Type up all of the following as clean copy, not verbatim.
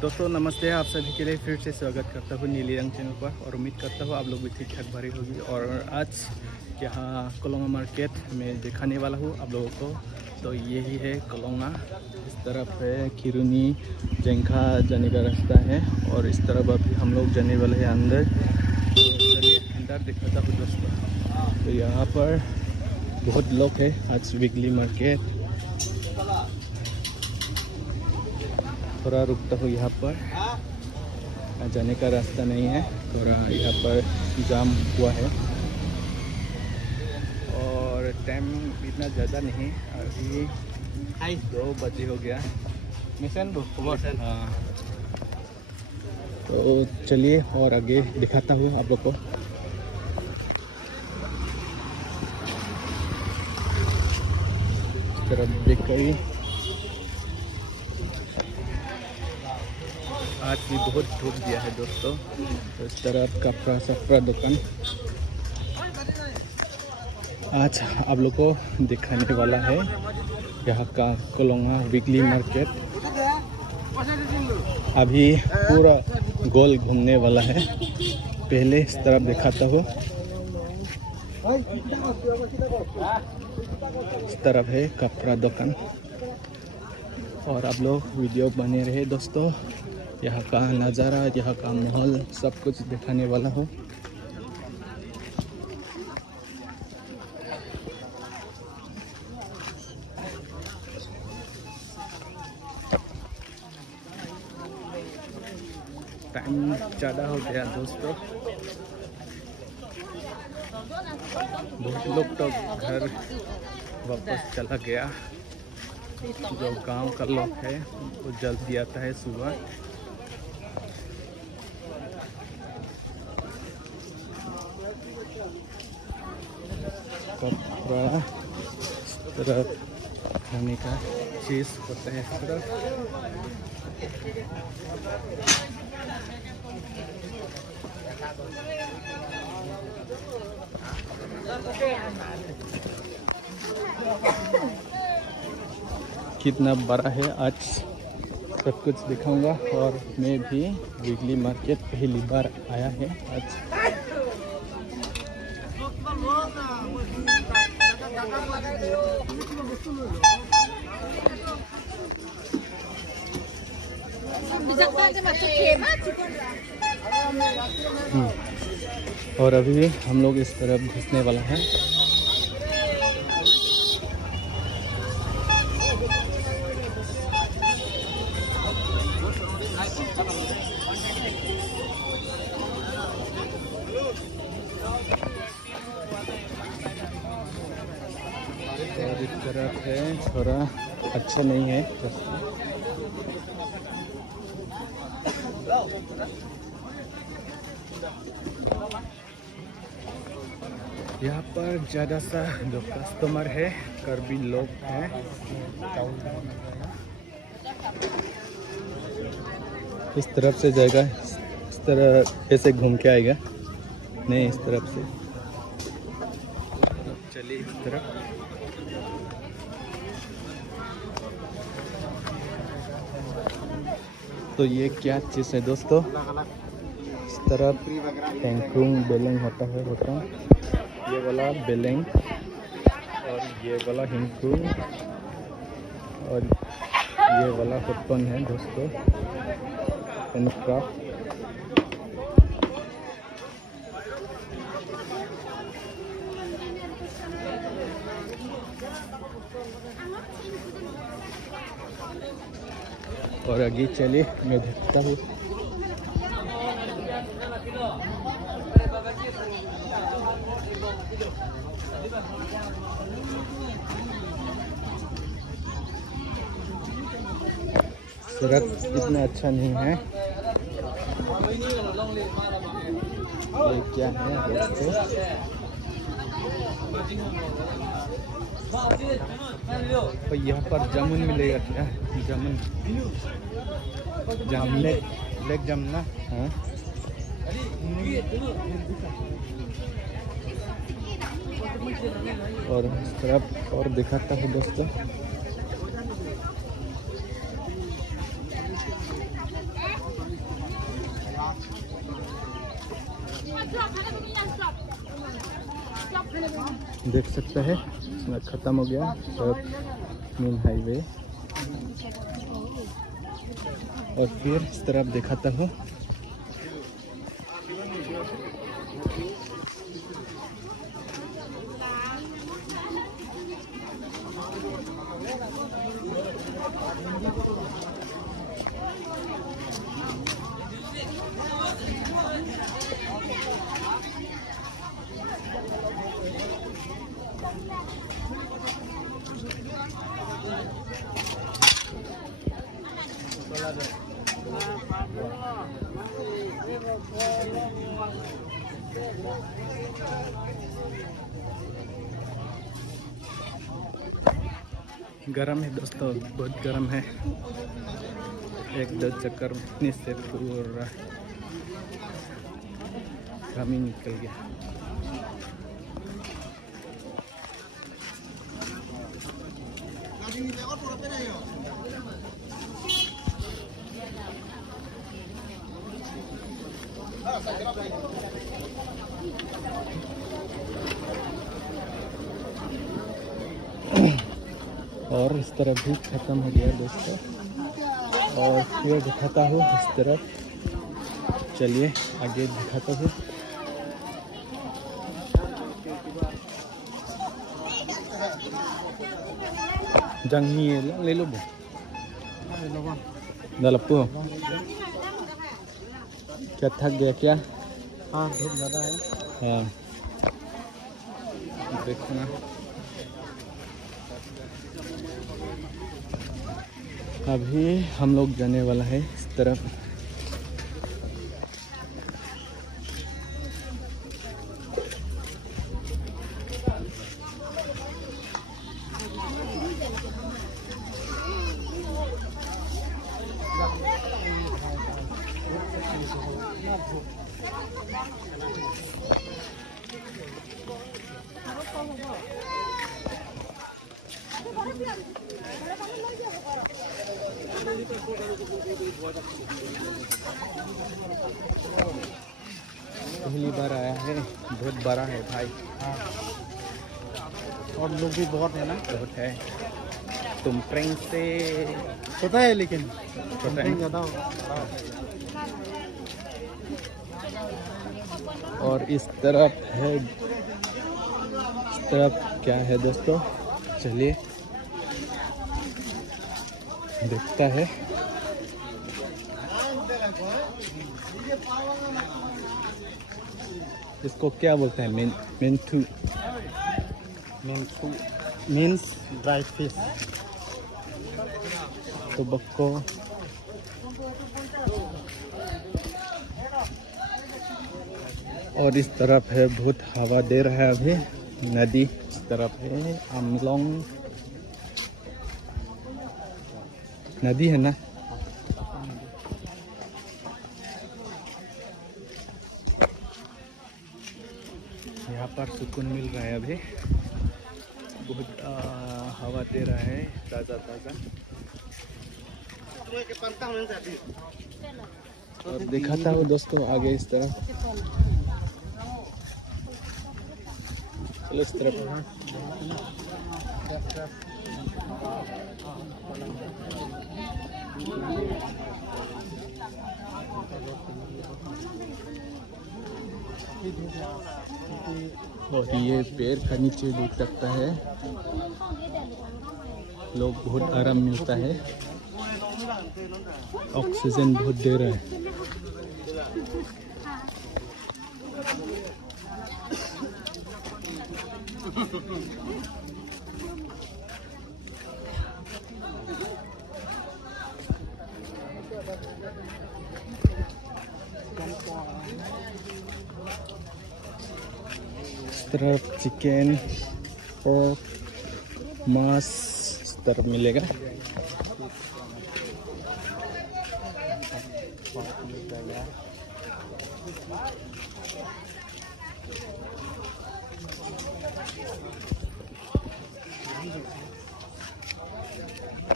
दोस्तों नमस्ते, आप सभी के लिए फिर से स्वागत करता हूँ नीली रंग चैनल पर और उम्मीद करता हूँ आप लोग भी ठीक ठाक भरी होगी। और आज यहाँ कोलोंगा मार्केट में दिखाने वाला हूँ आप लोगों को। तो यही है कोलोंगा, इस तरफ है खिरुनी जेंखा जाने का रास्ता है और इस तरफ अभी हम लोग जाने वाले हैं अंदर। तो चलिए अंदर दिखाता हूँ दोस्तों। तो यहाँ पर बहुत लोग हैं, आज वीकली मार्केट। थोड़ा रुकता हूँ यहाँ पर, जाने का रास्ता नहीं है, थोड़ा यहाँ पर जाम हुआ है। और टाइम इतना ज़्यादा नहीं, अभी 2 बजे हो गया। मिशन हाँ, तो चलिए और आगे दिखाता हूँ आप लोग को। इस तरफ देख कर आज भी बहुत धूप दिया है दोस्तों। तो इस तरफ कपड़ा सफरा दुकान आज आप लोग को दिखाने वाला है, यहाँ का कोलोंगा वीकली मार्केट। अभी पूरा गोल घूमने वाला है, पहले इस तरफ दिखाता हूँ। इस तरफ है कपड़ा दुकान और आप लोग वीडियो बने रहे दोस्तों। यहाँ का नज़ारा, यहाँ का माहौल सब कुछ दिखाने वाला हूँ। टाइम ज़्यादा हो गया दोस्तों, बहुत लोग तो घर वापस चला गया। जो गांव का लोग है वो जल्दी आता है सुबह। कपड़ा इस तरफ खाने का चीज़ होता है इस तरफ। कितना बड़ा है, आज सब कुछ दिखाऊंगा। और मैं भी वीकली मार्केट पहली बार आया है आज। और अभी हम लोग इस तरफ घुसने वाला है। और इस तरफ है, थोड़ा अच्छा नहीं है। यहाँ पर ज़्यादा सा जो कस्टमर है कर्बी लोग हैं। इस तरफ से जाएगा, इस तरह ऐसे घूम के आएगा, नहीं इस तरफ से। चलिए इस तरफ। तो ये क्या चीज़ है दोस्तों, इस तरफ हैंगक्रूंग बेलेंग होता है ये वाला बेलेंग और ये वाला हैंगक्रूंग और ये वाला होटपन है दोस्तों, हैंडक्राफ्ट। और आगे चलिए मैं देखता हूँ। सड़क इतना अच्छा नहीं है। ये क्या है दोस्तों, तो यहाँ पर जामुन मिलेगा क्या? जामुन, जामुन लेक जामुन ना। हाँ, और इस तरफ और दिखाता हूँ दोस्तों। देख सकते हैं ख़त्म हो गया सब मेन हाईवे। और फिर इस तरफ दिखाता हूँ। गरम है दोस्तों, बहुत गरम है। एक दो चक्कर उठने से पूरा घाम ही निकल गया। और इस तरफ भी ख़त्म हो गया दोस्तों। और फिर दिखाता हूँ इस तरफ, चलिए आगे दिखाता हूँ। जंगी ले लो बो दलपो क्या थक गया क्या? हाँ धूप ज़्यादा है। हाँ देखो ना, अभी हम लोग जाने वाला है इस तरफ। पहली बार आया है, बहुत बड़ा है भाई। हाँ और लोग भी बहुत है ना। बहुत है। तुम ट्रेन से पता है लेकिन पता है ज़्यादा और इस तरफ है, इस तरफ क्या है दोस्तों, चलिए देखता है। इसको क्या बोलते हैं? मेंटू मीन्स ड्राई फिश। तो बक्को और इस तरफ है, बहुत हवा दे रहा है अभी। नदी इस तरफ है, अमलोंग नदी है ना। यहाँ पर सुकून मिल रहा है अभी, बहुत हवा दे रहा है ताज़ा ताज़ा। और दिखाता हूँ दोस्तों आगे इस तरफ, चलो इस तरफ। और ये पेड़ का नीचे देख सकता है, लोग बहुत आराम मिलता है, ऑक्सीजन बहुत दे रहा है। इस तरफ चिकन, पोर्क, मांस इस तरफ मिलेगा।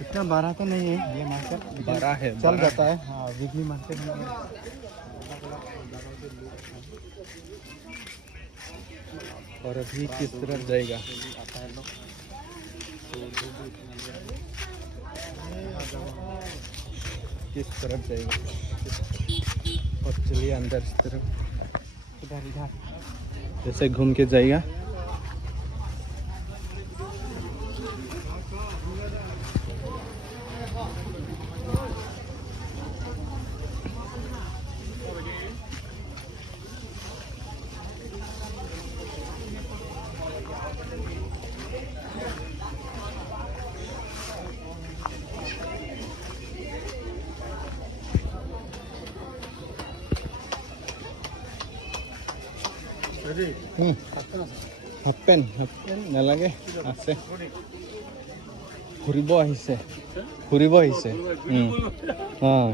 इतना बड़ा तो नहीं है ये मार्केट, बड़ा है, चल बड़ा जाता है। हाँ वीकली मार्केट में और अभी किस तरफ जाएगा? किस तरफ जाएगा? और चलिए अंदर इस तरफ, इधर जैसे घूम के जाएगा। হাফ পেণ্ট নালাগে, আছে। ঘূৰিব আহিছে, অঁ।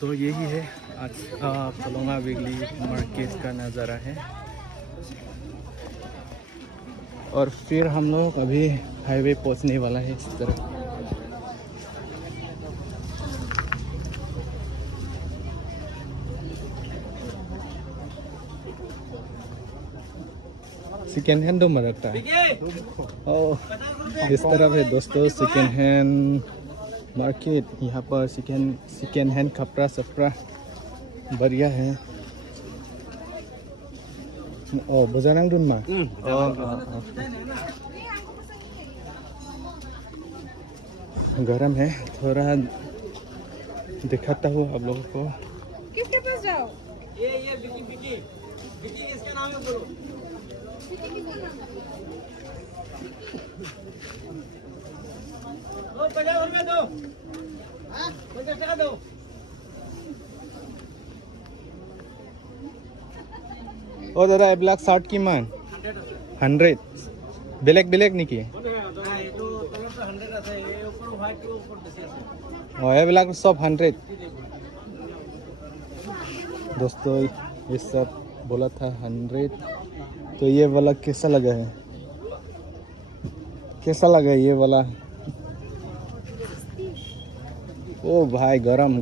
तो यही है आज कोलोंगा वेगली मार्केट का नज़ारा है। और फिर हम लोग अभी हाईवे पहुंचने वाला है इस तरफ। सेकेंड हैंड में रखता है। ओह, इस तरफ है दोस्तों सेकेंड हैंड मार्केट। यहाँ पर सेकेंड हैंड कपड़ा सपड़ा बढ़िया है। ओ बजारंग दुन मा गरम है थोड़ा, दिखाता हूँ आप लोगों को। किसके पास जाओ? ये बिकी किसका नाम है बोलो। ओ 50 रुपए दो। हां 50 टका दो। ओ दादा এইবিলাক শার্ট কিমান? 100। বেলেগ নেকি? এইবিলাক सब 100। दोस्तों ये सब बोला था 100। तो ये वाला कैसा लगा है? ये वाला? ओ भाई गरम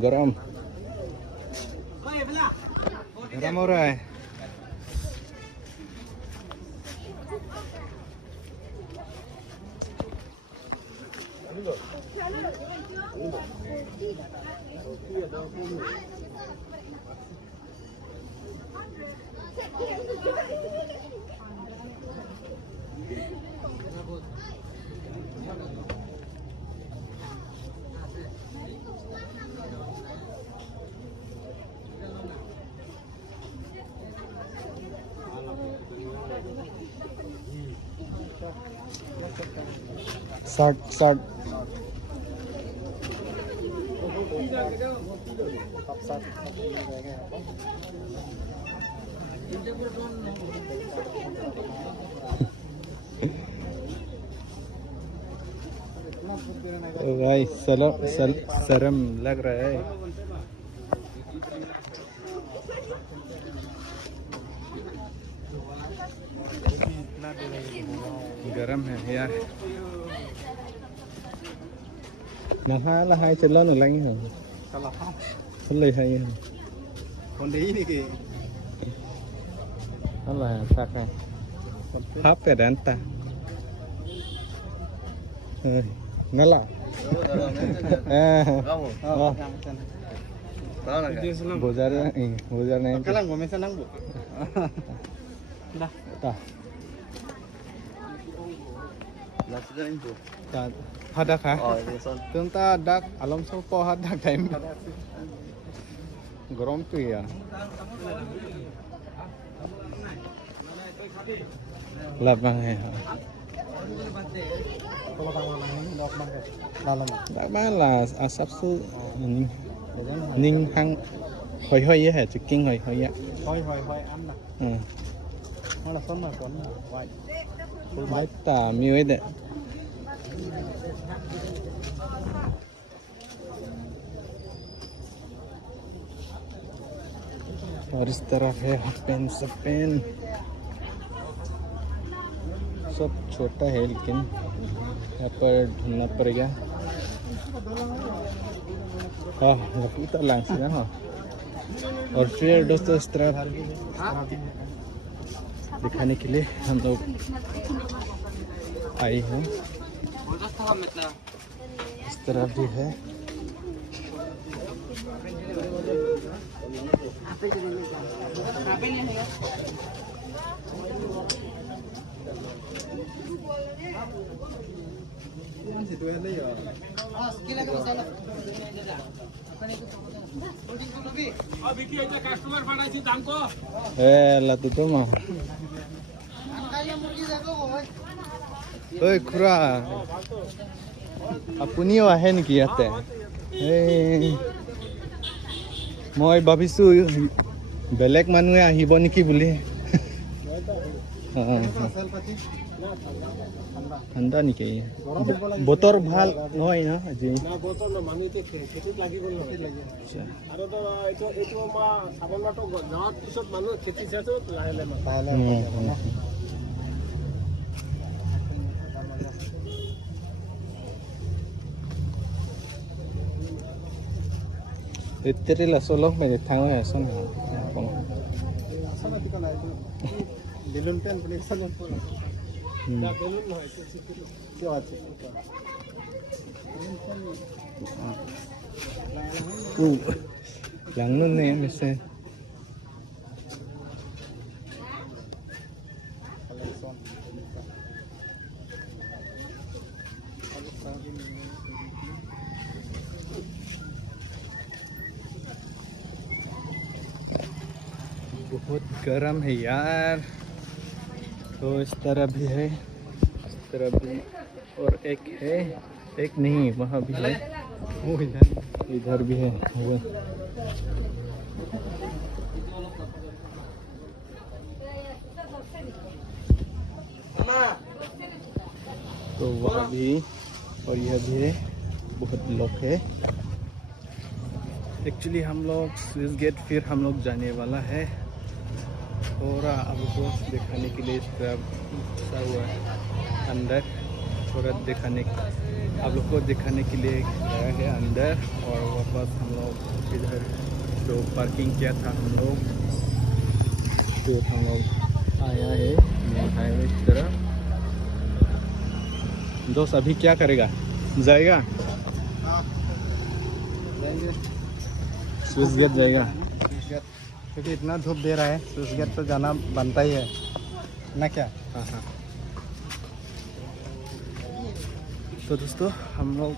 हो रहा है। शर्ट भाई शर्म लग रहा है। गरम है यार। नहा चलो न लगे हैं ले हैคนดีนี่กี่ Allah taka apa danta nala bozar नहीं कलंग में से नंग dah dah hadak ha tenta dak alam so po hadak time गरम तो यार lapang है là asap su ninh hăng hồi है chicken hồi á hồi ăn nè nó là sớm mà còn vậy mấy tà miêu ấy đấy। और इस तरफ है pen सब छोटा है लेकिन यहाँ पर ढूंढना पड़ेगा। हाँ लकड़ी तो लांग से ना। हाँ और फिर दोस्तों इस तरह दिखाने के लिए हम लोग आए हैं। इस तरह भी है। লাতু তো মা ঐ খুৰা আপুনিও আহে নেকি ইয়াতে? মই ভাবিছোঁ বেলেগ মানুহে আহিব নেকি বুলি। ঠাণ্ডা নেকি? বতৰ ভাল নহয় না আজি? Itu lah solong banyak tanggung ya son. Balloon pen collection না বেলুন নয় কি আছে Yang nun nih misalnya. बहुत गर्म है यार। तो इस तरह भी है, इस तरह भी, और एक है, एक नहीं वहाँ भी है, वो इधर भी है वो। तो वहाँ भी और यह भी है, बहुत लोग है। एक्चुअली हम लोग स्विस गेट फिर हम लोग जाने वाला है। और आप लोग को दिखाने के लिए इस तरह हुआ है अंदर, थोड़ा दिखाने आप लोग को दिखाने के लिए गया है अंदर। और वापस हम लोग इधर जो पार्किंग किया था हम लोग आया है मेन हाईवे की तरफ। दोस्त अभी क्या करेगा? जाएगा स्विस गेट जाएगा क्योंकि इतना धूप दे रहा है तो उस गेट तो जाना बनता ही है ना क्या? हाँ हाँ। तो दोस्तों हम लोग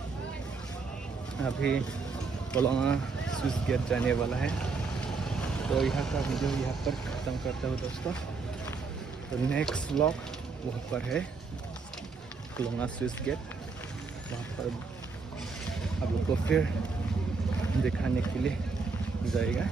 अभी कोलोंगा स्विस गेट जाने वाला है। तो यहाँ का वीडियो यहाँ पर ख़त्म करता हूँ दोस्तों। तो नेक्स्ट व्लॉग वहाँ पर है कोलोंगा स्विस गेट, वहाँ पर आप लोग को फिर दिखाने के लिए जाएगा।